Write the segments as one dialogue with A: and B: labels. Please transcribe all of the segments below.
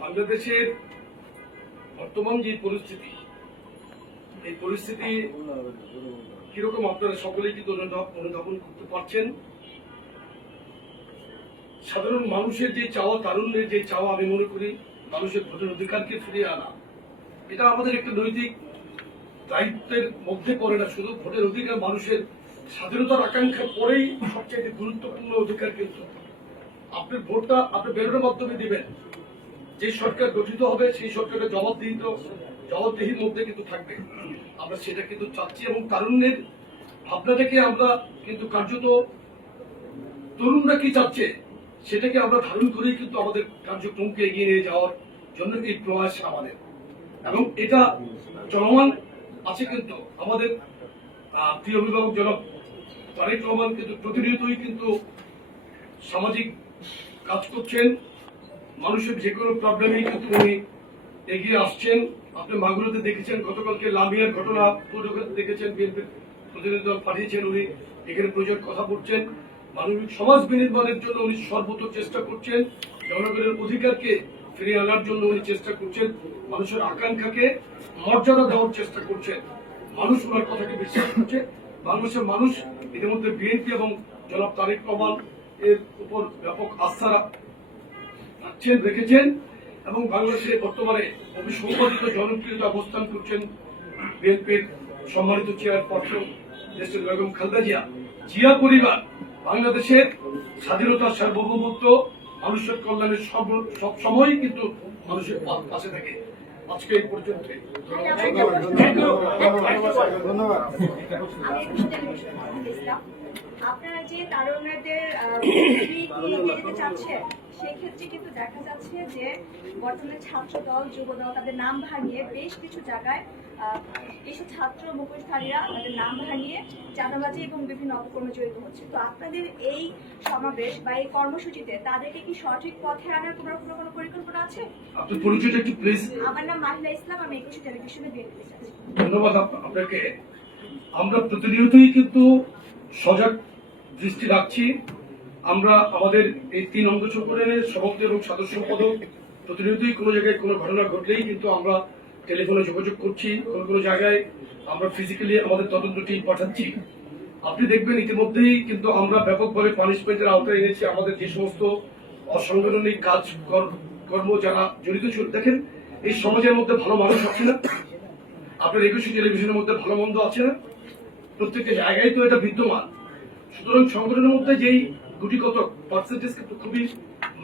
A: বাংলাদেশের বর্তমান যে পরিস্থিতি, এই পরিস্থিতি কীরকম আপনারা সকলেই কিন্তু অনুধাবন করতে পারছেন? সাধারণ মানুষের যে চাওয়া, তারুণ্যের যে চাওয়া আমি মনে করি, মানুষের ভোটের অধিকারকে ফিরিয়ে আনা। এটা আমাদের একটা নৈতিক দায়িত্বের মধ্যে পড়ে না, শুধু ভোটের অধিকার মানুষের স্বাধীনতার আকাঙ্ক্ষার পরেই সবচেয়ে গুরুত্বপূর্ণ অধিকার কিন্তু আপনি ভোটটা আপনি বেরোনোর মাধ্যমে দিবেন। যে সরকার গঠিত হবে, সেই সরকারের জবাবদিহিত, জবাবদিহির মধ্যে কিন্তু থাকবে। আমরা সেটা কিন্তু চাচ্ছি এবং তারুণ্যের ভাবনাটাকে আমরা কিন্তু কার্যত তরুণরা কি চাচ্ছে, সেটাকে আমরা ধারণ করেই কিন্তু আমাদের কার্যক্রমকে এগিয়ে নিয়ে যাওয়ার জন্য এই প্রয়াস আমাদের। এবং এটা চলমান আছে কিন্তু আমাদের প্রিয় অভিভাবক জনক তারেক রহমান কিন্তু প্রতিনিয়তই কিন্তু সামাজিক কাজ করছেন। মানুষের যে কোনো প্রবলেমেই কিন্তু উনি এগিয়ে আসছেন। আপনি মাগুরাতে দেখেছেন, গতকালকে লামিয়ার ঘটনা দেখেছেন বিএনপির প্রতিনিধি দল পাঠিয়েছেন উনি। এখানে প্রয়োজন কথা বলছেন। মানবিক সমাজ বিনির্মাণের জন্য উনি সর্বত চেষ্টা করছেন। জনগণের অধিকারকে ফিরিয়ে আনার জন্য উনি চেষ্টা করছেন। মানুষের আকাঙ্ক্ষাকে মর্যাদা দেওয়ার চেষ্টা করছেন। মানুষ ওনার কথাকে বিশ্বাস করছে। বাংলাদেশের মানুষ। ইতিমধ্যে বিএনপি এবং জনাব তারেক রহমান এর উপর ব্যাপক আস্থা রাখছেন রেখেছেন এবং বাংলাদেশে বর্তমানে অবিসংবাদিত জনপ্রিয়তা অবস্থান করছেন বিএনপির সম্মানিত চেয়ারপারসন দেশের বেগম খালেদা জিয়া। জিয়া পরিবার বাংলাদেশের স্বাধীনতা সার্বভৌমত্ব মানুষের কল্যাণের সব সব সময়ই কিন্তু মানুষের পাশে থাকে। আজকে এই পর্যন্ত
B: ধন্যবাদ।
C: আমি একটু টেলিভিশন ইসলাম আপনারা যে তারুণ্যদের আহ, সেক্ষেত্রে কিন্তু দেখা যাচ্ছে যে বর্তমানে ছাত্র দল যুব দল তাদের নাম ভাঙিয়ে বেশ কিছু জায়গায় এইসব ছাত্র মুখোশধারীরা তাদের নাম ভাঙিয়ে চাঁদাবাজি এবং বিভিন্ন অপকর্মে জড়িত হচ্ছে। তো আপনাদের এই সমাবেশ বা এই কর্মসূচিতে তাদেরকে কি সঠিক পথে আনার কোনো কোনো কোনো পরিকল্পনা আছে?
A: আপনার পরিচয়টা একটু প্লিজ
C: আমার নাম মাহিলা ইসলাম আমি একুশে টেলিভিশনে বিএনপি চাচ্ছি
A: ধন্যবাদ আপনাকে। আমরা প্রতিনিয়তই কিন্তু সজাগ দৃষ্টি রাখছি। আমরা আমাদের এই তিন অঙ্গ চক্রের সভাপতি এবং সদস্য সম্পাদক প্রতিনিয়তই কোনো জায়গায় কোনো ঘটনা ঘটলেই কিন্তু আমরা টেলিফোনে যোগাযোগ করছি, কোনো কোনো জায়গায় আমরা ফিজিক্যালি আমাদের তদন্ত টিম পাঠাচ্ছি। আপনি দেখবেন ইতিমধ্যেই কিন্তু আমরা ব্যাপকভাবে পানিশমেন্টের আওতায় এনেছি আমাদের যে সমস্ত অসাংগঠনিক কাজ কর্ম যারা জড়িত ছিল। দেখেন, এই সমাজের মধ্যে ভালো মানুষ আছে না? আপনার একুশে টেলিভিশনের মধ্যে ভালো মন্দ আছে না? প্রত্যেকটা জায়গায় তো এটা বিদ্যমান। সুতরাং সংগঠনের মধ্যে যেই গুটি কত পার্সেন্টেজ কিন্তু খুবই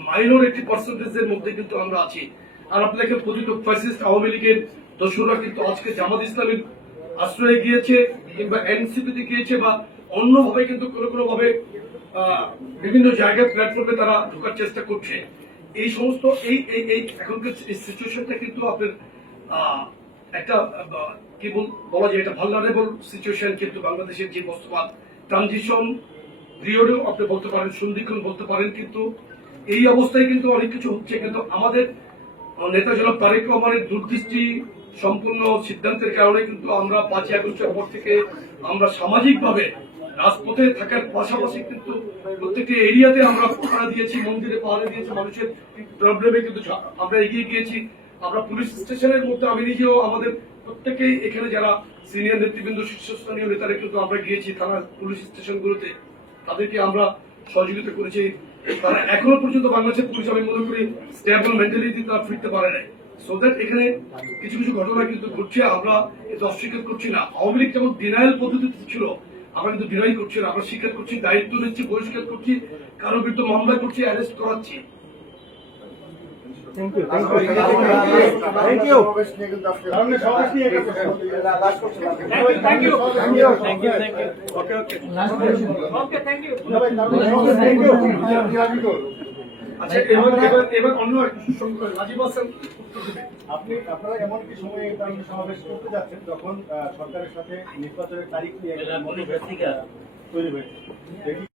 A: মাইনর একটি পার্সেন্টেজের মধ্যে কিন্তু আমরা আছি। আর আপনাকে প্রতিত ফ্যাসিস্ট আওয়ামী লীগের দস্যুরা কিন্তু আজকে জামাত ইসলামের আশ্রয়ে গিয়েছে কিংবা এনসিপিতে গিয়েছে বা অন্যভাবে কিন্তু কোনো কোনো ভাবে বিভিন্ন জায়গায় প্ল্যাটফর্মে তারা ঢোকার চেষ্টা করছে। এই সমস্ত, এই এই এই এখনকার সিচুয়েশনটা কিন্তু আপনার একটা কি বল- বলা যায় এটা ভালনারেবল সিচুয়েশন কিন্তু বাংলাদেশের যে বর্তমান ট্রানজিশন পিরিয়ডেও আপনি বলতে পারেন সন্ধিক্ষণ বলতে পারেন, কিন্তু এই অবস্থায় কিন্তু অনেক কিছু হচ্ছে। কিন্তু আমাদের নেতা জনাব তারেক রহমানের দূরদৃষ্টি সম্পূর্ণ সিদ্ধান্তের কারণে কিন্তু আমরা পাঁচই আগস্টের পর থেকে আমরা সামাজিকভাবে রাজপথে থাকার পাশাপাশি কিন্তু প্রত্যেকটি এরিয়াতে আমরা পাহারা দিয়েছি, মন্দিরে পাহারা দিয়েছি, মানুষের প্রবলেমে কিন্তু আমরা এগিয়ে গিয়েছি। আমরা পুলিশ স্টেশনের মধ্যে আমি নিজেও আমাদের প্রত্যেকেই এখানে যারা সিনিয়র নেতৃবৃন্দ, শীর্ষস্থানীয় নেতারা কিন্তু আমরা গিয়েছি থানা পুলিশ স্টেশনগুলোতে। তাদেরকে আমরা সহযোগিতা করেছি। তারা এখনও পর্যন্ত বাংলাদেশের পুলিশ আমি মনে করি স্ট্যাবল মেন্টালিটি তারা ফিরতে পারে নাই। সো দ্যাট এখানে কিছু কিছু ঘটনা কিন্তু ঘটছে, আমরা এটা অস্বীকার করছি না। আওয়ামী লীগ যেমন ডিনায়াল পদ্ধতিতে ছিল, আমরা কিন্তু ডিনাই করছি না, আমরা স্বীকার করছি, দায়িত্ব নিচ্ছি, বহিষ্কার করছি, কারও বিরুদ্ধে মামলা করছি অ্যারেস্ট করাচ্ছি।
B: Thank you thank you.
D: Last করছি
B: thank you thank you thank you thank you okay okay okay thank you thank you
A: আচ্ছা এবার অন্য রাজীব হাসান
B: আপনি আপনারা এমন কি সময়ে সমাবেশ করতে যাচ্ছেন যখন আহ, সরকারের সাথে নির্বাচনের তারিখ নিয়ে তৈরি হয়েছে?